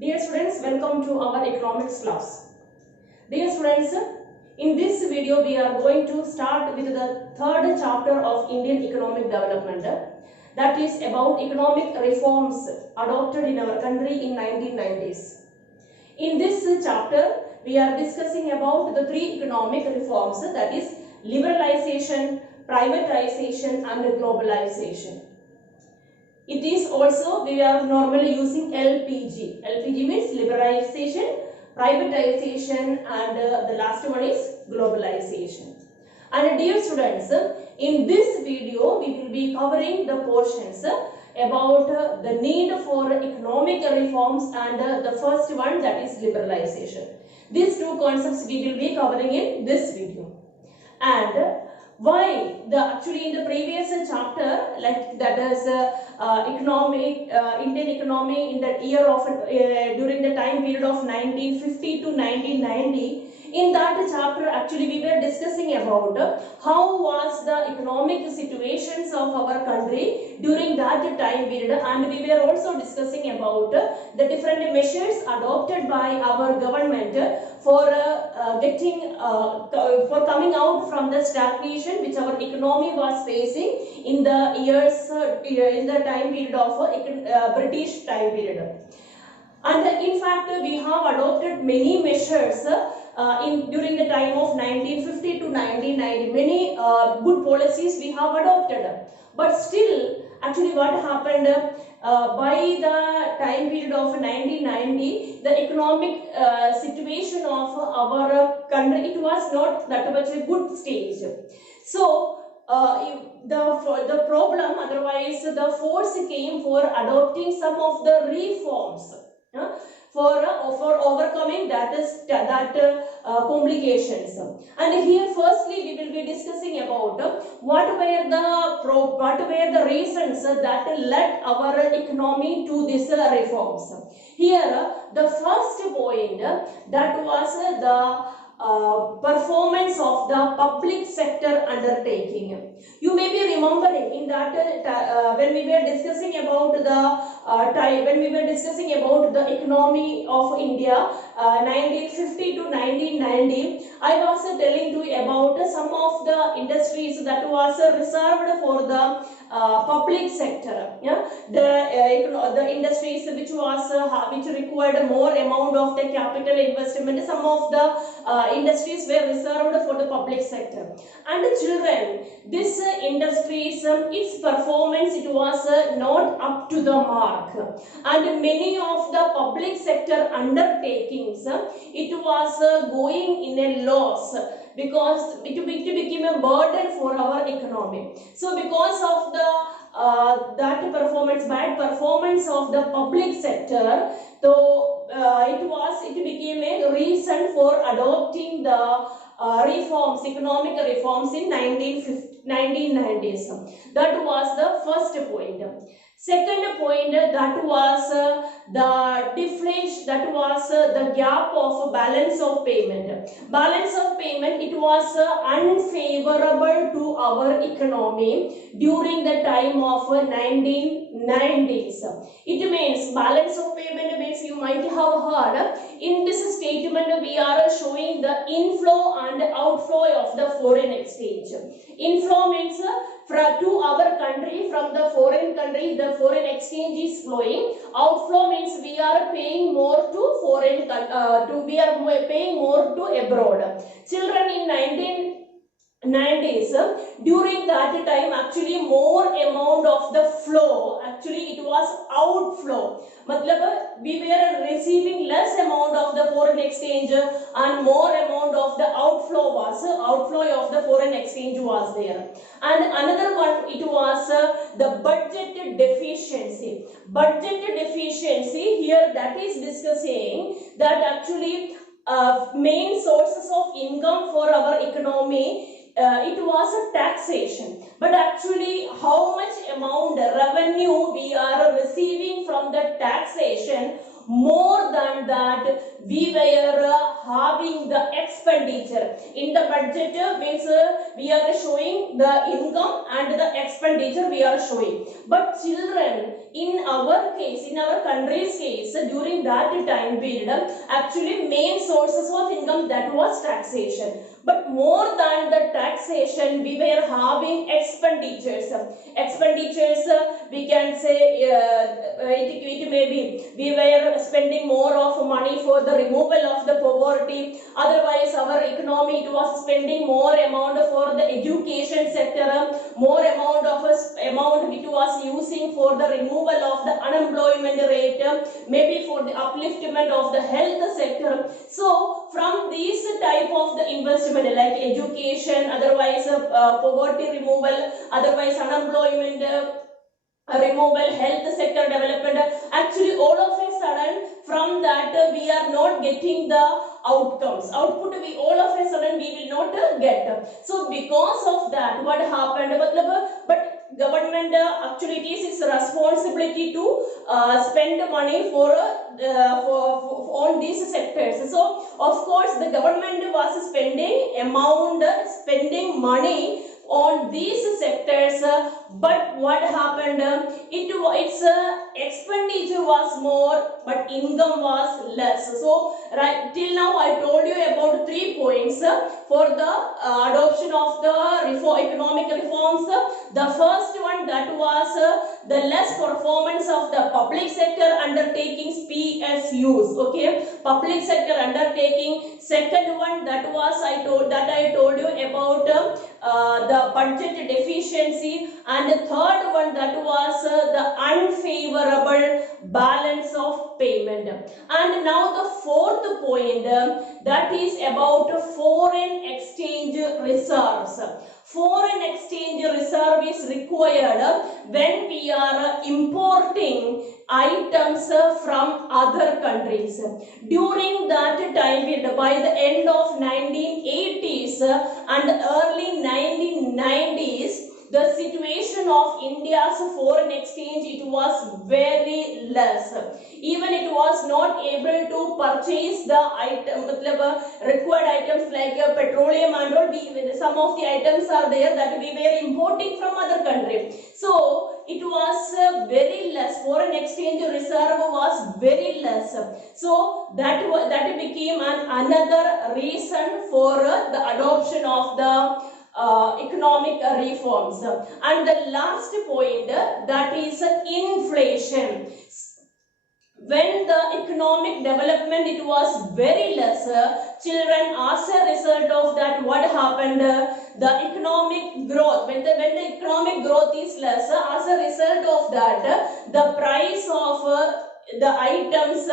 Dear students, welcome to our economics class. Dear students, in this video we are going to start with the third chapter of Indian economic development, that is about economic reforms adopted in our country in 1990s. In this chapter we are discussing about the three economic reforms, that is liberalization, privatization and globalization. It is also, we are normally using LPG. LPG means liberalization, privatization and the last one is globalization. And dear students, in this video we will be covering the portions about the need for economic reforms and the first one, that is liberalization. These two concepts we will be covering in this video. And why actually in the previous chapter, like that is Indian economy in the year of during the time period of 1950 to 1990, in that chapter actually we were discussing about how was the economic situations of our country during that time period, and we were also discussing about the different measures adopted by our government for for coming out from the stagnation which our economy was facing in the years in the time period of British time period. And in fact we have adopted many measures during the time of 1950 to 1990. Many good policies we have adopted, but still actually what happened by the time period of 1990, the economic situation of our country, it was not that much a good stage. So the problem, otherwise the force came for adopting some of the reforms for overcoming that complications. And here firstly we will be discussing about what were the reasons that led our economy to these reforms. Here the first point, that was the performance of the public sector undertaking. You may be remembering in that when we were discussing about the economy of India 1950 to 1990, I was telling to you about some of the industries that was reserved for the public sector. Yeah, the industries which required more amount of the capital investment. Some of the industries were reserved for the public sector. And children, this industries, its performance, it was not up to the mark, and many of the public sector undertakings, it was going in a loss, because it became a burden for our economy. So because of the bad performance of the public sector, so it became a reason for adopting the economic reforms in 1990s. That was the first point. Second point, that was the deflation, that was the gap of balance of payment. Balance of payment, it was unfavorable to our economy during the time of 1990s. It means balance of payment means, you might have heard, in this statement we are showing the inflow and outflow of the foreign exchange. Inflow means to our country, from the foreign country the foreign exchange is flowing. Outflow means we are paying more to foreign paying more to abroad. Children, in 1990s, during that time actually more amount of the flow, actually it was outflow. Matlab, we were receiving less amount of the foreign exchange and more amount of the outflow of the foreign exchange was there. And another one, it was the budget deficiency. Budget deficiency, here that is discussing that actually main sources of income for our economy, it was a taxation, but actually how much amount revenue we are receiving from the taxation more than than that, we were having the expenditure. In the budget means we are showing the income and the expenditure we are showing. But children, in our case, in our country's case, during that time period, actually main sources of income, that was taxation. But more than the taxation, we were having expenditures. Expenditures, we can say it may be we were spending more of money for the removal of the poverty. Otherwise, our economy, it was spending more amount for the education sector, more amount it was using for the removal of the unemployment rate, maybe for the upliftment of the health sector. So from these type of the investment like education, otherwise poverty removal, otherwise unemployment removal, health sector development, actually all of a sudden from that we are not getting the outcomes, output we all of a sudden we will not get. So because of that, what happened, but government actually it is its responsibility to spend money for on these sectors. So of course the government was spending money on these sectors, but what happened, its expenditure was more but income was less. So right till now I told you about 3 points for the adoption of the economic reforms. The first one, that was the less performance of the public sector undertakings, PSUs, okay, public sector undertaking. Second one, that was I told you about the budget deficiency, and the third one, that was the unfavorable balance of payment. And now the fourth point, that is about foreign exchange reserves. Foreign exchange reserve is required when we are importing items from other countries. During that time period, by the end of 1980s and early 1990s, the situation of India's foreign exchange, it was very less. Even it was not able to purchase the item, required items like petroleum and all. Some of the items are there that we were importing from other countries. So it was very less. Foreign exchange reserve was very less. So that became another reason for the adoption of the economic reforms. And the last point, that is inflation. When the economic development, it was very less, children, as a result of that, what happened, the economic growth, when the economic growth is less, as a result of that, the price of the items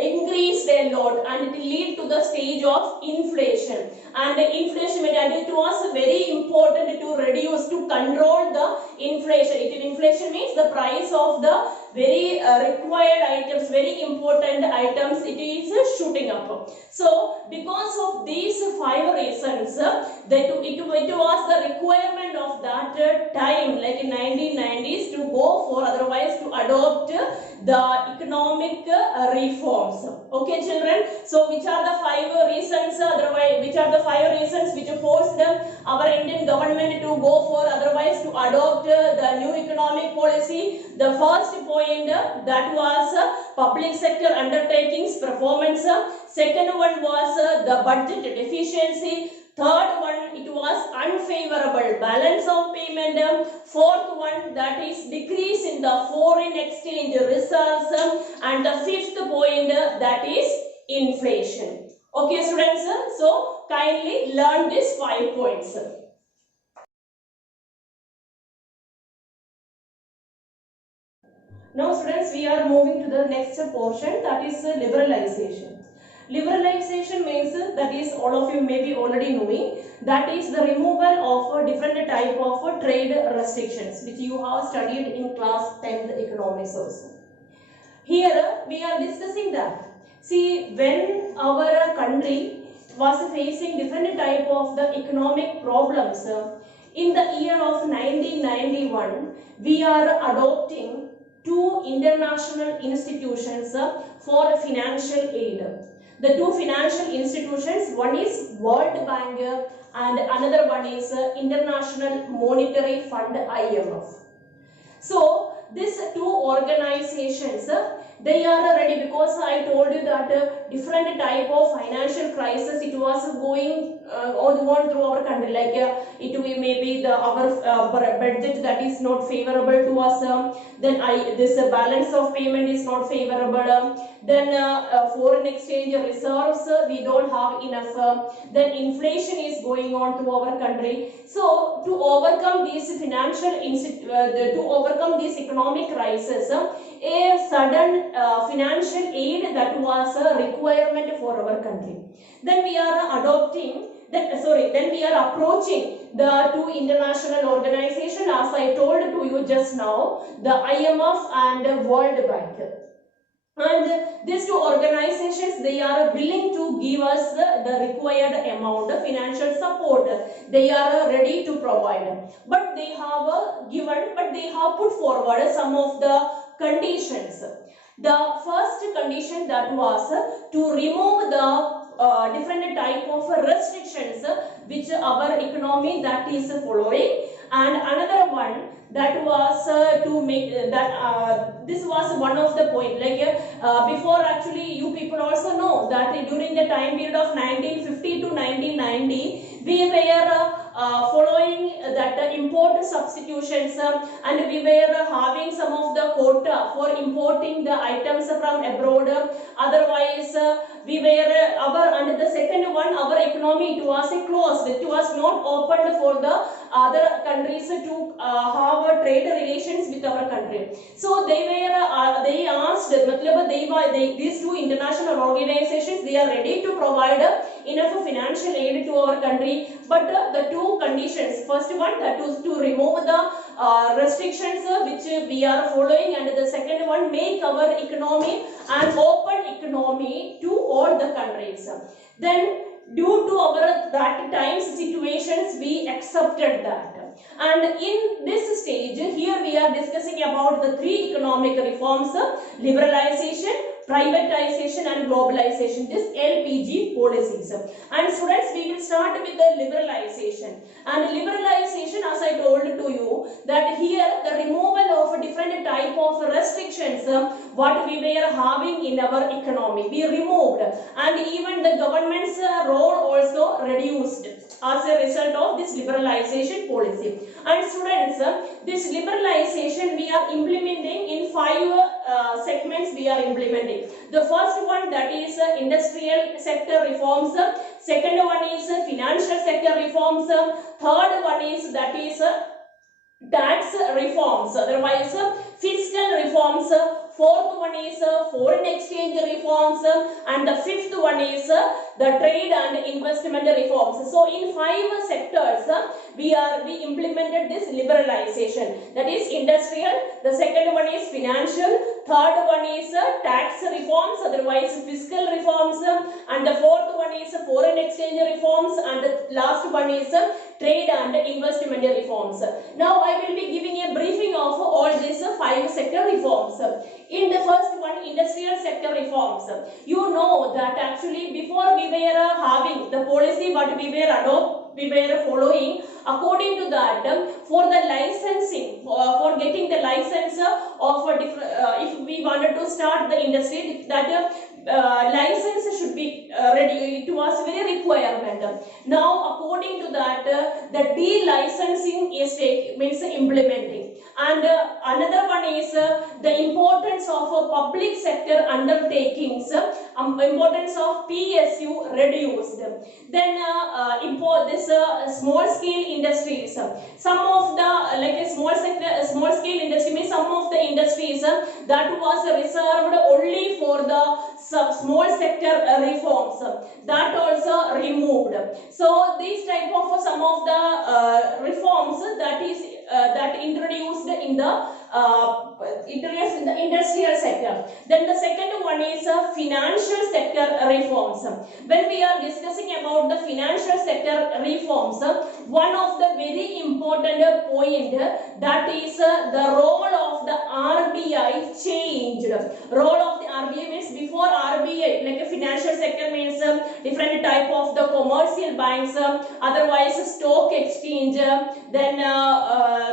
increased a lot, and it lead to the stage of inflation. And inflation, and it was very important to reduce, to control the inflation. Inflation means the price of the very required items, very important items, it is shooting up. So because of these 5 reasons, it was the requirement of that time, like in 1990s, to go for, otherwise to adopt the economic reforms. Okay children, so which are the 5 reasons, which are the 5 reasons which forced our Indian government to go for, otherwise to adopt the new economic policy? The first point, that was public sector undertakings performance. Second one was the budget deficiency. Third one, it was unfavorable balance of payment. Fourth one, that is decrease in the foreign exchange reserves. And the fifth point, that is inflation. Okay students, so kindly learn these 5 points. Now students, we are moving to the next portion, that is liberalization. Liberalization means, that is all of you may be already knowing, that is the removal of different type of trade restrictions which you have studied in class 10th economics also. Here we are discussing that. See, when our country was facing different type of the economic problems, in the year of 1991, we are adopting two international institutions for financial aid. The two financial institutions, one is World Bank and another one is International Monetary Fund, IMF. So these two organizations, they are ready, because I told you that different type of financial crisis it was going on through our country, like it may be our budget that is not favorable to us, then this balance of payment is not favorable, then foreign exchange reserves we don't have enough, then inflation is going on to our country. So to overcome these to overcome this economic crisis, a sudden financial aid that was a requirement for our country. Then we are then we are approaching the two international organizations, as I told to you just now, the IMF and World Bank. And these two organizations, they are willing to give us the required amount of financial support. They are ready to provide. But they have put forward some of the conditions. The first condition that was to remove the different type of restrictions which our economy that is following, and another one that was to make this was one of the point, like before, actually you people also know that during the time period of 1950 to 1990 we were following that import substitutions, and we were having some of the quota for importing the items from abroad. Otherwise we were and the second one, our economy, it was closed, it was not opened for the other countries to have trade relations with our country. So they asked, these two international organizations, they are ready to provide enough financial aid to our country, but the two conditions, first one, that was to remove the restrictions which we are following, and the second one, make our economy an open economy to all the countries. Then due to our that times situations, we accepted that. And in this stage, here we are discussing about the three economic reforms: liberalization, privatization and globalization, this LPG policies. And students, we will start with the liberalization. And liberalization, as I told to you, that here the removal of different type of restrictions what we were having in our economy, we removed, and even the government's role also reduced as a result of this liberalization policy. And students, this liberalization we are implementing in 5 segments we are implementing. The first one, that is industrial sector reforms. Second one is financial sector reforms. Third one is tax reforms, otherwise fiscal reforms. Fourth one is foreign exchange reforms, and the fifth one is the trade and investment reforms. So in 5 sectors we implemented this liberalization, that is industrial, the second one is financial, third one is tax reforms, otherwise fiscal reforms, and the fourth one is foreign exchange reforms, and the last one is trade and investment reforms. Now I will be giving a briefing of all these 5 sector reforms. In the first one, industrial sector reforms, you know that actually before we were having the policy what we were following, according to that, for the licensing, for getting the license of if we wanted to start the industry, that license should be ready. It was very requirement. Now according to that, the de-licensing is means implementing. And another one is the importance of public sector undertakings, importance of PSU reduced. Then import this small scale industries. Some of the small scale industry means some of the industries that was reserved only for the small sector reforms, that also removed. So these type of some of the reforms that introduced in the introduced in the industrial sector. Then the second one is financial sector reforms. When we are discussing about the financial sector reforms, one of the very important point that is the role of the RBI changed. Role of the RBI means before RBI, like a financial sector means different type of the commercial banks, otherwise stock exchange, then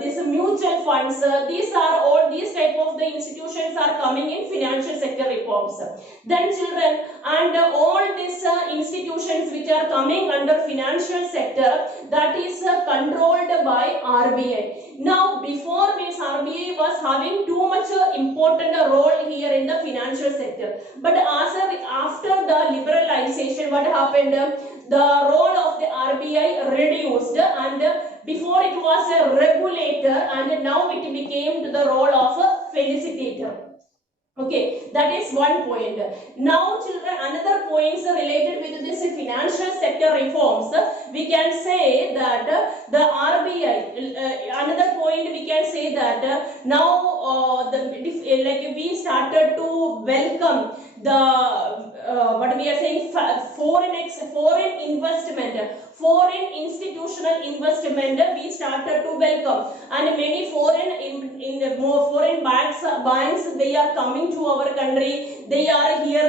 this mutual funds. These are all these type of the institutions are coming in financial sector reforms. Then children, and all these institutions which are coming under financial sector, that is controlled by RBI. Now before means RBI was having too much important role here in the financial sector, but after the liberalization, what happened? The role of the RBI reduced, and before it was a regulator, and now it became to the role of a felicitator. Okay, that is one point. Now children, another points related with this financial sector reforms, we can say that the RBI, another point we can say that now like we started to welcome the what we are saying, foreign investment, foreign institutional investment we started to welcome, and many foreign banks they are coming to our country. They are here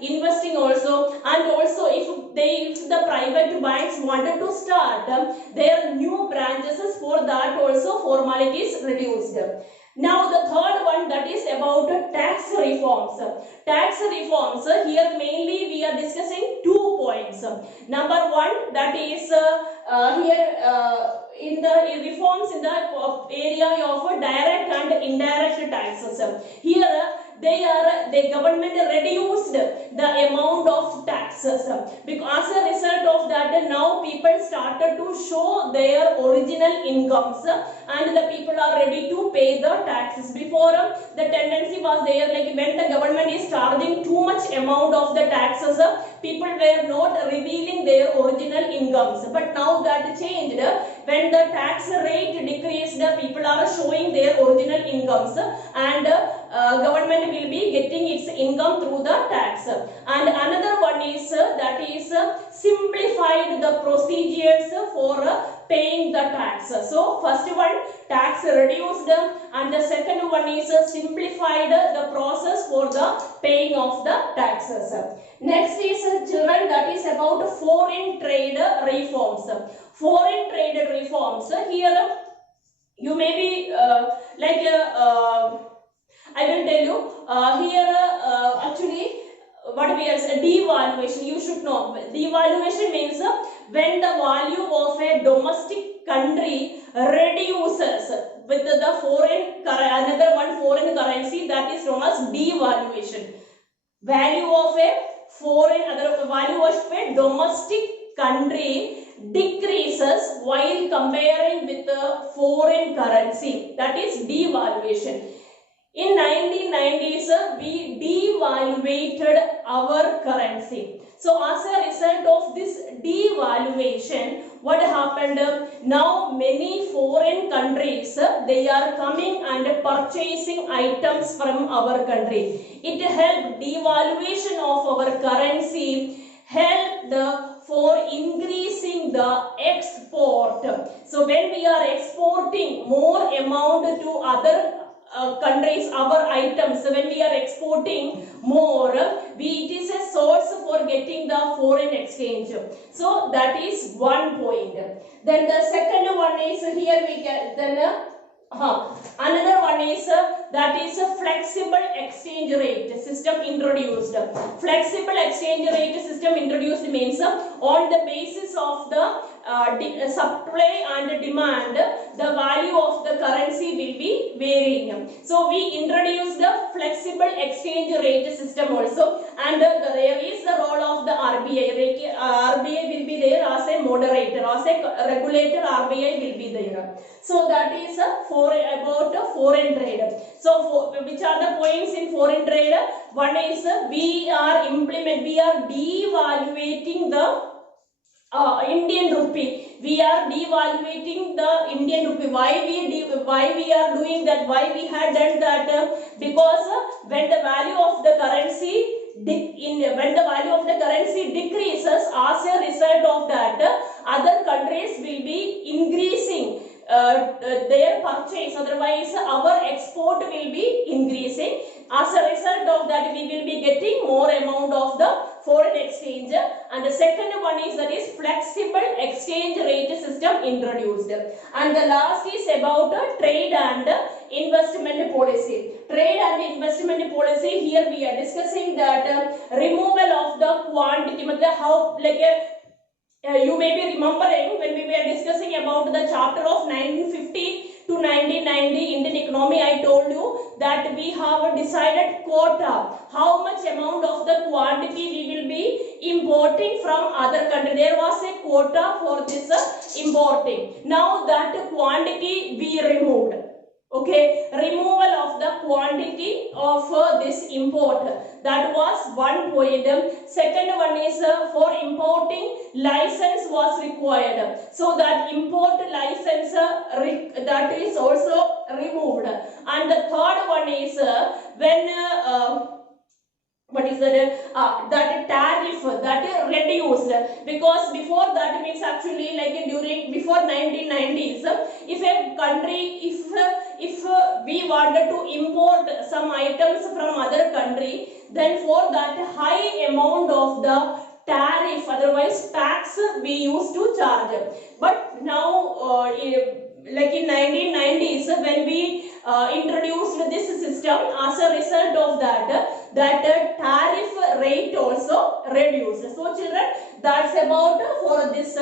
investing also, and also if the private banks wanted to start their new branches, for that also formalities reduced. Now the third one, that is about tax reforms. Tax reforms, here mainly we are discussing 2 points. Number one, that is in the reforms in the area of direct and indirect taxes. Here the government reduced the amount of taxes, because as a result of that now people started to show their original incomes, and the people are ready to pay the taxes. Before the tendency was there, like when the government is charging too much amount of the taxes, people were not revealing their original incomes, but now that changed. When the tax rate decreased, people are showing their original incomes, and government will be getting its income through the tax. And another one is that is simplified the procedures for paying the tax. So first one, tax reduced, and the second one is simplified the process for the paying of the taxes. Next is children, that is about foreign trade reforms. Foreign trade reforms, here you may be I will tell you here actually what we are saying, devaluation. You should know devaluation means when the value of a domestic country reduces with the foreign another one foreign currency, that is known as devaluation. Value of a value of a domestic country decreases while comparing with the foreign currency, that is devaluation. In 1990s, we devaluated our currency. So as a result of this devaluation, what happened? Now many foreign countries, they are coming and purchasing items from our country. It helped devaluation of our currency, helped for increasing the export. So when we are exporting more amount to other countries, our items, when we are exporting more, it is a source for getting the foreign exchange. So that is one point. Then the second one is here we get another one is that is a flexible exchange rate system introduced. Flexible exchange rate system introduced means on the basis of the supply and demand, the value of the currency will be varying. So we introduced the flexible exchange rate system also, and there is the role of the RBI. RBI will be there as a moderator, as a regulator. RBI will be there. So that is about foreign trade. So which are the points in foreign trade? One is we are devaluating the Indian rupee. We are devaluating the Indian rupee. Why we are doing that? Why we had done that? Because when the value of the currency when the value of the currency decreases, as a result of that, other countries will be increasing their purchase. Otherwise, our export will be increasing. As a result of that, we will be getting more amount of the foreign exchange. And the second one is that is flexible exchange rate system introduced. And the last is about trade and investment policy. Trade and investment policy, here we are discussing that removal of the quantity, how like you may be remembering when we were discussing about the chapter of 1950 to 1990 Indian economy, I told you that we have decided quota, how much amount of the quantity we will be importing from other country. There was a quota for this importing. Now that quantity we removed. Okay, removal of the quantity of this import, that was one point. Second one is for importing license was required, so that import license that is also removed. And the third one is when what is that tariff that reduced, because before that means actually like during before 1990s, if a country if we wanted to import some items from other country, then for that high amount of the tariff, otherwise tax, we used to charge. But now like in 1990s when we introduced this system, as a result of that tariff rate also reduced. So children, that's about for this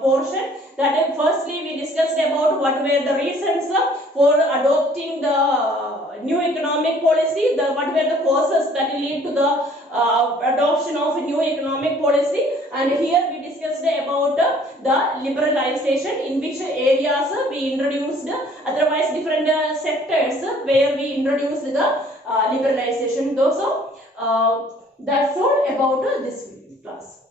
portion. That firstly we discussed about what were the reasons for adopting the new economic policy, what were the causes that lead to the adoption of a new economic policy, and here we discussed about the liberalization, in which areas we introduced, otherwise different sectors where we introduced the liberalization. So that's all about this class.